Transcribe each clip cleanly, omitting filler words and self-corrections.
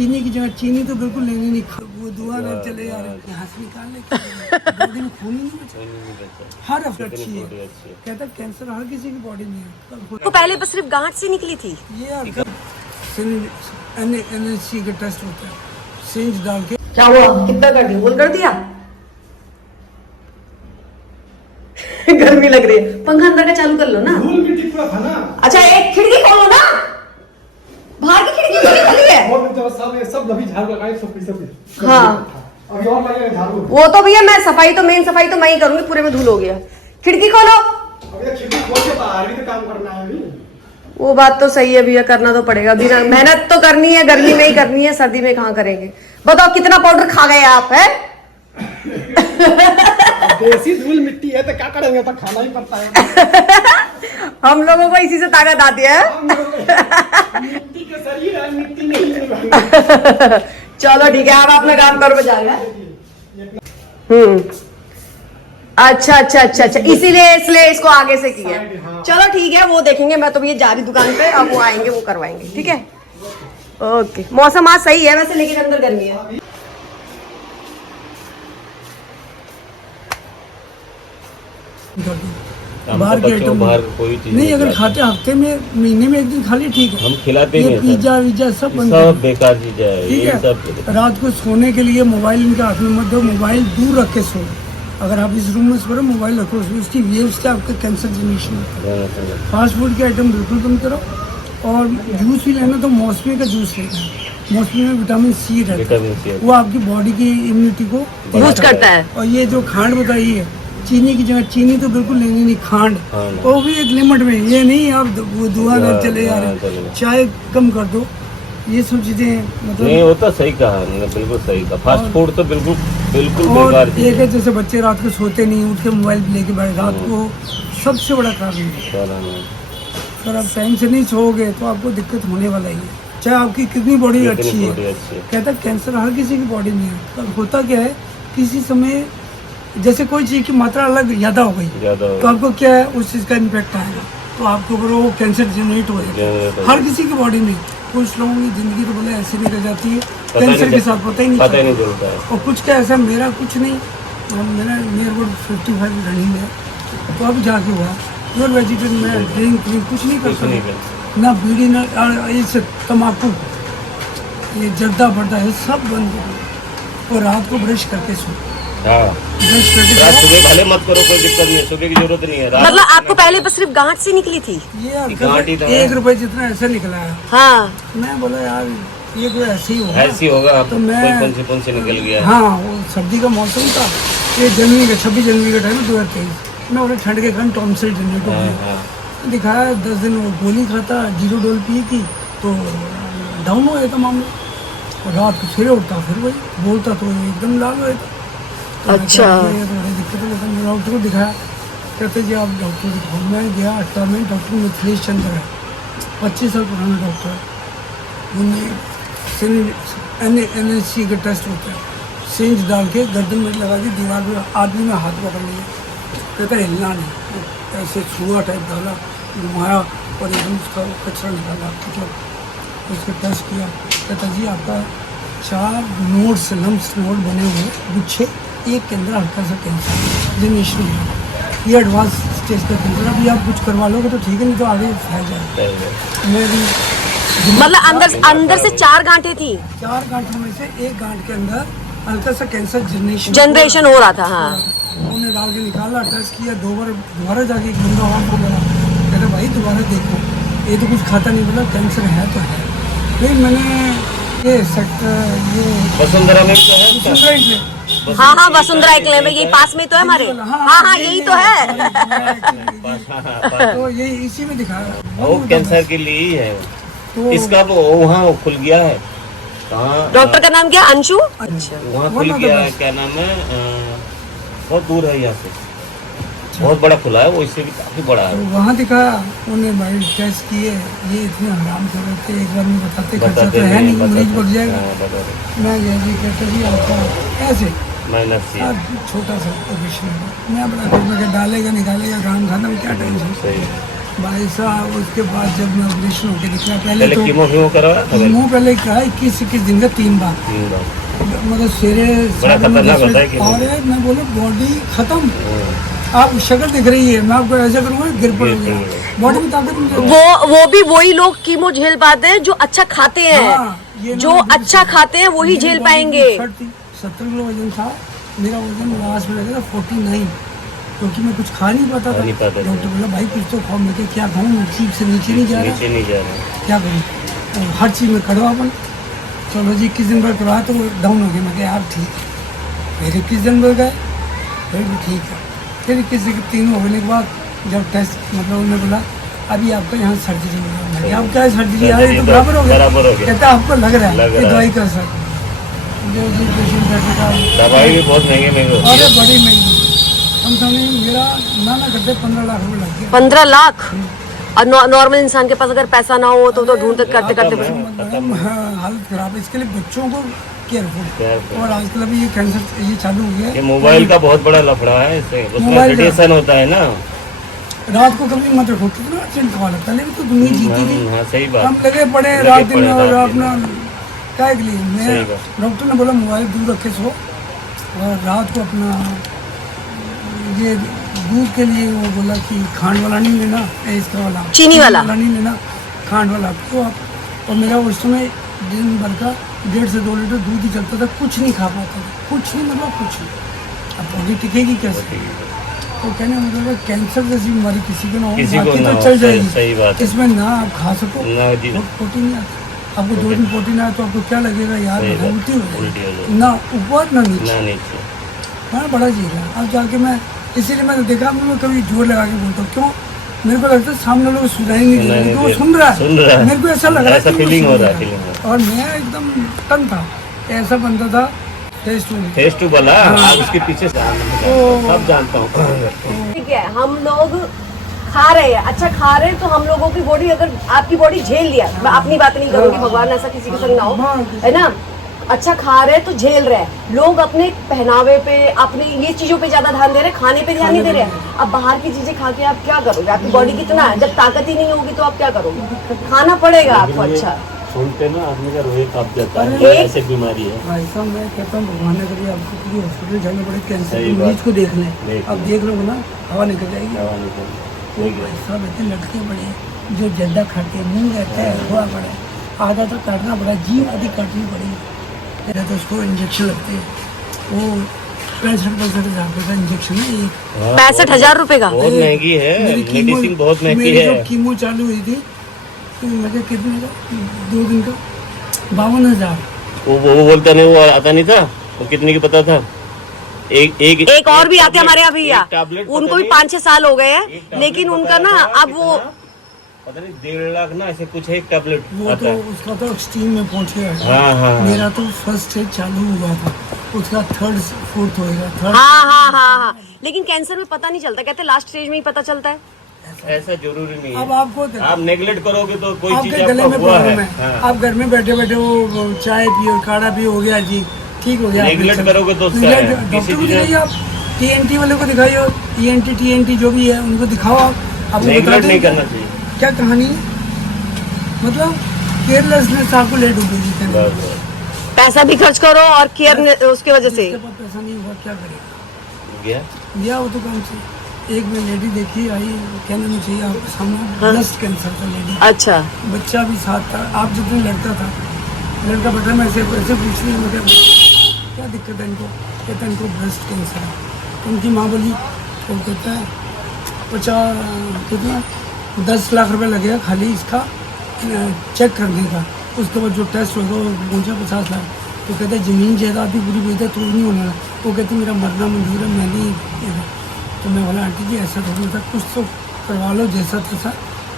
चीनी की जगह चीनी तो बिल्कुल लेनी नहीं, वो दुआ ना चले यार, यहाँ से निकाल ले, बॉडी में खून ही नहीं बचा। हर हफ्ते अच्छी है, कहता है कैंसर हर किसी की बॉडी में है। तो पहले बस सिर्फ गांठ से निकली थी ये NSC का टेस्ट होता है, सिंज डाल के। क्या हुआ, कितना कर दिया, कर दिया? गर्मी लग रही है, पंखा अंदर का चालू कर लो ना। धूल भी टिकवा था ना। अच्छा एक खिड़की खोलो ना, बाहर की खिड़की तो खुली है। सब अभी झाड़ू लगाए, सब पीछे। हाँ अभी और लगेगा झाड़ू। वो तो भैया मैं सफाई तो मेन सफाई तो मैं ही करूंगी, पूरे में धूल हो गया। खिड़की खोलो। अभी खिड़की खोल के बाहर भी तो काम करना है अभी। वो बात तो सही है भैया, करना तो पड़ेगा, बिना मेहनत तो करनी है, गर्मी में ही करनी है, सर्दी में कहाँ करेंगे। बताओ कितना पाउडर खा गए आप, है? देसी धूल मिट्टी है तो क्या करेंगे, तो खाना ही पड़ता है। हम लोगों को इसी से ताकत आती है। मिट्टी के शरीर है, मिट्टी नहीं। चलो ठीक है, आप अपना काम करो, बजा अच्छा अच्छा अच्छा अच्छा, इसलिए इसको आगे से किया। चलो ठीक है, वो देखेंगे, मैं तो ये जा रही दुकान पे, अब वो आएंगे वो करवाएंगे, ठीक है? ओके, मौसम आज सही है वैसे, लेकिन अंदर गर्मी है। बाहर के आइटम बाहर कोई चीज नहीं, अगर खाते हफ्ते में महीने में एक दिन खा लिए ठीक है। हम खिलाते नहीं, पिज्जा विज्जा सब बंद सब बेकार चीज है, ठीक ये है। सब। रात को सोने के लिए मोबाइल इनके हाथ में मत दो, मोबाइल दूर रख के सो। अगर आप इस रूम में सो रहे मोबाइल रखो, उसकी वेव से आपका कैंसर जनरेशन होता है। फास्ट फूड के आइटम बिल्कुल बंद करो, और जूस भी लेना तो मौसमी का जूस लेना। मौसमी में विटामिन सी रहता है, वो आपकी बॉडी की इम्यूनिटी को बूस्ट करता है। और ये जो खांड बताई है, चीनी की जगह चीनी तो बिल्कुल लेनी नहीं, खांड वो भी एक लिमिट में। ये नहीं आप वो दुआ ना चले यार, चाय कम कर दो, ये सब चीजें मतलब नहीं होता। सही कहा, बिल्कुल सही कहा। फास्ट फूड तो बिल्कुल बिल्कुल और बेकार चीज एक है जैसे बच्चे रात को सोते नहीं, उठ के मोबाइल लेके बैठ, रात को सबसे बड़ा कारण है। अगर आप टाइम से नहीं सोओगे तो आपको दिक्कत होने वाला ही है, चाहे आपकी कितनी बॉडी अच्छी है। कहता है कैंसर हर किसी की बॉडी में है, पर होता क्या है, किसी समय जैसे कोई चीज की मात्रा अलग ज्यादा हो गई तो आपको क्या है, उस चीज का इम्पैक्ट आएगा, तो आपके ऊपर वो कैंसर जनरेट होगा हर किसी की बॉडी में। कुछ लोगों की जिंदगी तो बोले ऐसे निकल जाती है कैंसर के साथ, पता ही नहीं चलता है। और कुछ का ऐसा, मेरा कुछ नहीं, मेरा नियर अबाउट 55 रनिंग है, तो अब जाके हुआ प्योर वेजिटेरियन। मैं ड्रिंक कुछ नहीं करता, ना बीड़ी ना ये तम्बाकू, ये जर्दा बर्दा है सब बंद करो, और रात को ब्रश करके सो। ब्रश करके सुबह भले मत करो, कोई दिक्कत नहीं, सुबह की जरूरत नहीं है। मतलब आपको पहले बस सिर्फ गांठ से निकली थी? ये 1 रुपए जितना ऐसे निकला है। हाँ, मैं बोला यार ये तो ऐसे ही होगा, ऐसी होगा, तो मैं कौन से निकल गया। हाँ, वो सर्दी का मौसम था, ये जनवरी का 26 जनवरी का टाइम 2023, मैं बोले ठंड के कारण टॉन्सिल जनरेट हो गया। दिखाया 10 दिन वो गोली खाता, 0 डोल पिए थी, तो डाउन हो गया था मामला। और रात को फिर उठता, फिर वही बोलता, तो एकदम लाल हो गया। अच्छा, दिक्कत है, डॉक्टर को दिखाया, कहते जी आप डॉक्टर दिखाओ। मैं गया अट्टा में, डॉक्टर मिथिलेश चंद्र है, 25 साल पुराना डॉक्टर है। उन्हें NSC का टेस्ट होता है, सिंज डाल के गर्दन में लगा दी, दीवार में आदमी में हाथ पकड़ लिया, कहता हिलना नहीं, ऐसे छुआ टाइप डाला, घुमाया और एकदम उसका कचरा निकाला, मतलब उसका टेस्ट किया। कहता जी आपका 4 नोड्स, लम्स नोड बने हुए गुच्छे, एक के अंदर हल्का सा कैंसर जनरेशन है, ये एडवांस स्टेज का कैंसर। अभी आप कुछ करवा लोगे तो ठीक है, नहीं तो आगे फैल जाएगा। मैं भी मतलब अंदर से 4 गांठें थी? 4 गांठों में से एक गांठ के अंदर हल्का सा कैंसर जनरेशन हो रहा था। हाँ, उन्होंने डाल के निकाला, टेस्ट किया, 2 बार दोबारा जाके एक बंदा वहाँ को बोला, कहते भाई दोबारा देखो, ये तो कुछ खाता नहीं, बोला कैंसर है तो है। फिर मैंने ये सेक्टर, ये वसुंधरा में तो है। हाँ हाँ, वसुंधरा एक में, यही पास में तो है हमारे। हाँ हाँ, यही तो है। तो ये इसी में दिखाया, वो कैंसर के लिए ही है। तो इसका वो वहाँ खुल गया है। डॉक्टर का नाम क्या, अंशु? अच्छा, वहाँ खुल गया है, क्या नाम है, बहुत दूर है यहाँ से, बहुत बड़ा खुला है वो, इससे भी काफी बड़ा है। वहाँ दिखाया, उन्हें भाई टेस्ट किए, ये इतने हराम से रहते, एक बार में बताते खर्चा तो है नहीं, मरीज बढ़ जाएगा। मैं जी कहते जी आपका ऐसे छोटा सा ऑपरेशन है, मैं बड़ा डालेगा निकालेगा, काम खत्म, क्या टेंशन। भाई साहब उसके बाद जब मैं ऑपरेशन होकर निकला पहले पहले तो कीमो कराया था कीमो पहले कहा 21 दिन का 3 बार, 3 बार। मतलब सवेरे बड़ा खतरनाक होता है कीमो। और मैं बोले बॉडी खत्म, आप शक्ल दिख रही है, मैं आपको ऐसा करूँगा गिर पड़ूंगा, बॉडी में ताकत नहीं है। वो भी वही लोग कीमो झेल पाते हैं जो अच्छा खाते हैं। हाँ, ये जो ना अच्छा खाते हैं वही मेरी झेल बॉडी पाएंगे। 70 किलो वजन था, मेरा वजन लास्ट में लगा था 49, क्योंकि मैं कुछ खा नहीं पाता था। नहीं पाता था। डॉक्टर बोला भाई कुछ तो खाओ, मैं क्या खाऊँ, चीज से नीचे नहीं जा रहा, नीचे नहीं जा रहा। क्या करूँ, हर चीज़ में कड़वापन। चलो जी 21 दिन बाद करवाया तो डाउन हो गया, मैं कहा यार ठीक है, फिर 21 दिन बाद गए, फिर भी ठीक है, फिर 21 दिन 3 होने के बाद जब टेस्ट मतलब उन्होंने बोला अभी आपका यहाँ सर्जरी होगा, मैं कहा अब क्या सर्जरी आ रही तो बराबर हो गया, कहता आपको लग रहा है कि दवाई कर सकते, जो जी पेशेंट बैठे का दवाई भी बहुत महंगे महंगे। अरे बड़ी महंगी, हम समझ मेरा ना करते 15 लाख रुपये लग गया। 15 लाख और नॉर्मल इंसान के पास अगर पैसा ना हो तो ढूंढते करते करते मतलब हालत खराब है, इसके लिए बच्चों को केयरफुल। और आजकल अभी ये कैंसर ये चालू हो गया, ये मोबाइल का बहुत बड़ा लफड़ा है, इससे उसमें मोबाइल का। रेडिएशन होता है ना। रात को कभी मत रखो, कितना अर्जेंट कॉल है, पहले भी तो दुनिया जीती थी, हाँ सही बात। हम लगे पड़े लगे रात दिन पड़े और रात दिन। अपना क्या के लिए मैं सही बात। डॉक्टर ने बोला मोबाइल दूर रखे सो, और रात को अपना ये दूध के लिए वो बोला कि खांड वाला नहीं लेना, इसका वाला चीनी वाला नहीं लेना, खांड वाला तो आप। और मेरा उस समय दिन भर का 1.5 से 2 लीटर दूध ही चलता था, कुछ नहीं खा पाता था, कुछ नहीं मतलब कुछ नहीं। अब बॉडी टिकेगी कैसे, तो कहने का मतलब है कैंसर जैसी बीमारी किसी को ना हो, किसी को बाकी ना तो हो, चल सही- जाएगी, सही बात है। इसमें ना आप खा सको, ना जी। बहुत प्रोटीन नहीं आता, आपको 2 दिन प्रोटीन आया तो आपको क्या लगेगा यार, सही बात। उल्टी हो उल्टी हो जाएगी, जाएगी। ना ऊपर ना नीचे, ना नीचे। हाँ बड़ा चीज़ है। अब जाके मैं इसीलिए मैंने देखा, मैं कभी जोर लगा के बोलता हूँ, क्यों मेरे को लगता है सामने लोग सुनाई नहीं दे रहे, वो सुन रहा है, मेरे को ऐसा लग रहा है ऐसा कि वो फीलिंग सुन हो रहा है, है। फीलिंग हो रहा है। और मैं एकदम तंग था, ऐसा बंदा था फेस टू फेस टू बोला, हाँ। आप उसके पीछे से सब जानता हूँ। ठीक है, हम लोग खा रहे हैं, अच्छा खा रहे हैं तो हम लोगों की बॉडी, अगर आपकी बॉडी झेल लिया, मैं अपनी बात नहीं करूंगी, भगवान ऐसा किसी के संग ना हो, है ना। अच्छा खा रहे हैं तो झेल रहे हैं लोग, अपने पहनावे पे अपने ये चीजों पे ज्यादा ध्यान दे रहे हैं, खाने पे ध्यान नहीं दे रहे हैं। अब बाहर की चीजें खा के आप क्या करोगे, आपकी बॉडी कितना है, जब ताकत ही नहीं होगी तो आप क्या करोगे, खाना पड़ेगा आपको। अच्छा सुनते ना आदमी का रोए कांप जाता है, एक- ऐसी बीमारी है। भाई साहब मैं कहता हूँ भगवान ने कभी आपको किसी हॉस्पिटल जाना पड़े कैंसर सही के बात। मरीज को देख लें, देख अब लें। देख लो ना हवा निकल जाएगी। दवा निकल। तो भाई साहब इतने लड़के बड़े जो जद्दा खाते हैं, मुँह रहता है हुआ पड़ा, आधा तो काटना पड़ा, जीव आदि काटनी पड़ी, तो उसको इंजेक्शन लगते हैं, वो 65-65 हज़ार रुपये का इंजेक्शन है एक। हाँ, 65,000 रुपए का। बहुत महंगी है, मेरी मेडिसिन बहुत महंगी मेरी है। जब कीमो चालू हुई थी तो मैं कितने का 2 दिन का 52,000। वो बोलता नहीं, वो आता नहीं था, वो कितने की पता था। एक और भी आते हमारे यहाँ भैया, एक टैबलेट उनको पता भी नहीं, 5-6 साल हो गए एक हैं, टैबलेट लेकिन उनका बताया ना था अब वो कितना? पता नहीं 1.5 लाख ना ऐसे कुछ है, एक टैबलेट वो आता तो है। उसका तो एक्सट्रीम में पहुंच गया है। हाँ, हाँ, हाँ। मेरा तो फर्स्ट स्टेज चालू हुआ था, उसका 3rd 4th होएगा, 3rd। हाँ, लेकिन कैंसर में पता नहीं चलता, कहते लास्ट स्टेज में ही पता चलता है। ऐसा जरूरी नहीं अब है, आपको आप नेगलेक्ट करोगे तो कोई चीज आपके गले आपका में हुआ है। प्रॉब्लम है, हाँ। आप घर में बैठे बैठे वो चाय पियो, काढ़ा पियो, हो गया जी, ठीक हो गया। नेगलेक्ट करोगे तो उसका है। डॉक्टर किसी को चीज़- दिखाइए, आप TNT वाले को दिखाइए, TNT जो भी है उनको दिखाओ, आप नेगलेक्ट नहीं करना चाहिए। क्या कहानी है, मतलब केयरलेसनेस आपको ले डूबेगी। बस, पैसा भी खर्च करो और केयर उसकी वजह से। जिसके पास पैसा नहीं होगा क्या करेगा, गया गया वो तो काम से। एक में लेडी देखी आई, कहना नहीं चाहिए आपके सामने, ब्रेस्ट कैंसर था लेडी, अच्छा, बच्चा भी साथ था, आप जितने लड़का था, लड़का बेटा मैं ऐसे पूछ रही मुझे क्या दिक्कत है इनको, कहता है इनको ब्रेस्ट कैंसर है। उनकी माँ बोली, वो कहता है 10 लाख रुपए लगेगा खाली इसका चेक करने का, उसके बाद जो टेस्ट होगा वो पहुँचा 50 लाख। तो कहते हैं ज़मीन जायदाद भी पूरी बेहतर तो नहीं होना, वो कहते मेरा मरना मंजूर है, मैं नहीं। तो मैं बोला आंटी जी ऐसा थोड़ी होता, कुछ तो करवा लो जैसा तैसा,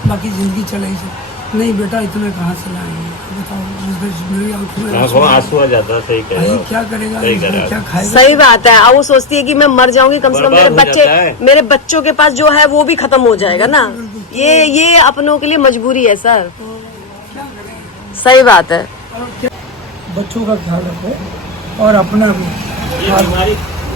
बाकी ज़िंदगी चलाई से। नहीं बेटा इतना कहाँ से लाएंगे, बताओ, मेरी आंखों में आंसू आंखों आ आंसू आ जाता है। सही कह रहे भाई हो। क्या करेगा, सही कह रहे हो। क्या खाएगा। सही बात है। अब वो सोचती है कि मैं मर जाऊंगी, कम से कम बर्बाद हो जाता है। मेरे बच्चों के पास जो है वो भी खत्म हो जाएगा ना। ये अपनों के लिए मजबूरी है सर, तो क्या करें, सही बात है। और क्या, बच्चों का ख्याल रखो और अपना भी ये बीमारी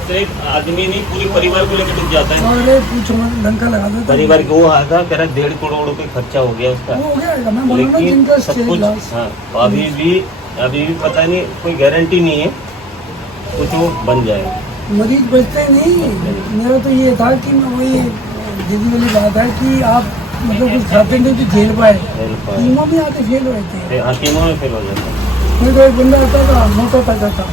सिर्फ आदमी नहीं, पूरी परिवार को लेकर डूब जाता है। अरे पूछो मत, लंका लगा दो परिवार को वो आता कह रहा 1.5 करोड़ रुपए खर्चा हो गया उसका, वो हो गया। मैं बोला ना लेकिन जिनका सब स्टेज कुछ लॉस, हाँ, अभी भी पता नहीं, कोई गारंटी नहीं है कुछ वो बन जाए। मरीज बचते ही नहीं। मेरा तो ये था कि मैं वही दीदी वाली बात है कि आप मतलब कुछ खाते नहीं तो झेल पाए। कीमो में आते फेल हुए थे। हाँ, टीमों में फेल हो जाता है। मेरे को एक बंदा आता था, मोटा ताजा था।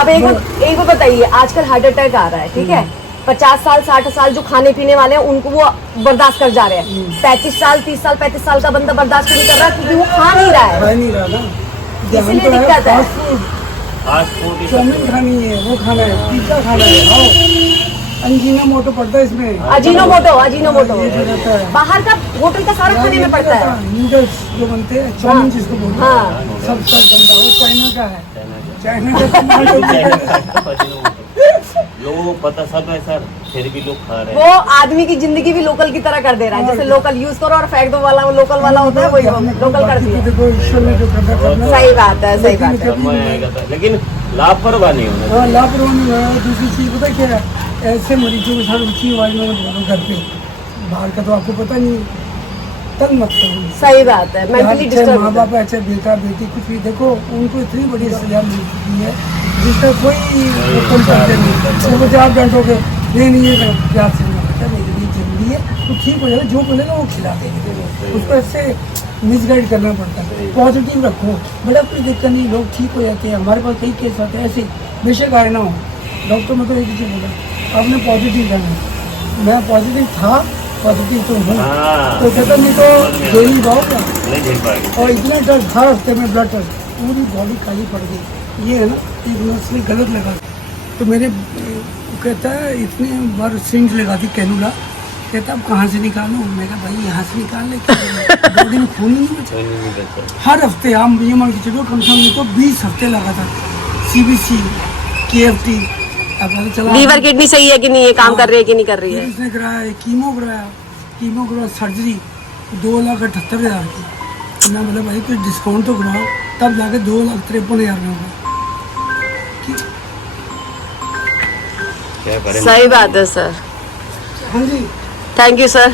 अब एक बार बताइए, आजकल हार्ट अटैक आ रहा है, ठीक है, 50 साल 60 साल जो खाने पीने वाले हैं उनको वो बर्दाश्त कर जा रहे हैं। 35 साल 30 साल 35 साल का बंदा बर्दाश्त नहीं कर रहा क्योंकि वो खा नहीं रहा है, खा नहीं रहा ना, इसीलिए दिक्कत है। फास्ट फूड चाउमीन खानी है, वो खाना है, पिज्जा खाना है, खाओ। अंजीना मोटो पड़ता है इसमें, अजीनोमोटो ये जो रहता है। बाहर का होटल का सारा खाने में पड़ता है। नूडल्स जो बनते हैं, चाउमीन जिसको बोलते हैं, हाँ। सबसे गंदा वो चाइना का है। चाइना का टमाटो लोगों को पता सब है सर, फिर भी लोग खा रहे वो आदमी की जिंदगी भी लोकल की तरह कर दे रहा है, जैसे लोकल यूज करो और फेंक दो वाला वो लोकल वाला होता है, वही लोकल कर दिया। देखो ईश्वर ने जो करना करना है। सही बात है, सही बात है। समय आएगा था, लेकिन लापरवाह नहीं होना हाँ, लापरवाही नहीं है। दूसरी चीज पता क्या है, ऐसे मरीजों के साथ ऊंची आवाज में मत बोलो घर पे, बाहर का तो आपको पता नहीं, तंग मत करो। सही बात है, मेंटली चाहे डिस्टर्ब माँ बाप है, चाहे बेटा बेटी, कुछ भी देखो, उनको इतनी बड़ी सजा मिल चुकी है जिसका कोई कंपेरिजन नहीं। वो आप डांटोगे नहीं ये प्यार से बेटा मेरे लिए जरूरी है, तो ठीक हो जाएगा, जो बोलेगा वो खिला देंगे। उसको ऐसे मिसगाइड करना पड़ता है। पॉजिटिव रखो, बड़ा कोई दिक्कत नहीं, लोग ठीक हो जाते हैं। हमारे पास कई केस आते हैं ऐसे, बेशक आए ना हो। डॉक्टर में तो एक ही चीज़ बोला, आपने पॉजिटिव रहना। मैं पॉजिटिव था, पॉजिटिव तो हूँ, हाँ। तो कहता नहीं तो डेली जाओगे। नहीं झेल पाएंगे। और इतना टेस्ट हर हफ्ते में ब्लड टेस्ट, पूरी बॉडी खाली पड़ गई। ये है ना, एक नर्स ने गलत लगा, तो मेरे कहता है इतने बार सिंज लगा दी कैनुला, कहता अब कहाँ से निकालूं? मैं कहा भाई यहाँ से निकाल ले, बॉडी में खून ही नहीं बचा। कोई नहीं बचा। हर हफ्ते हम ये मान के चलो कम से कम तो 20 हफ्ते लगा था। CBC, KFT, अब पता चला लीवर किडनी सही है कि नहीं, ये काम कर रही है कि नहीं कर रही है। उसने कराया, कीमो कराया, कीमो के बाद सर्जरी 2,78,000 की। मैं बोला भाई कुछ डिस्काउंट तो कराओ, तब जाके 2,53,000 में होगा। क्या करें? सही बात है सर, हाँ जी। Thank you sir.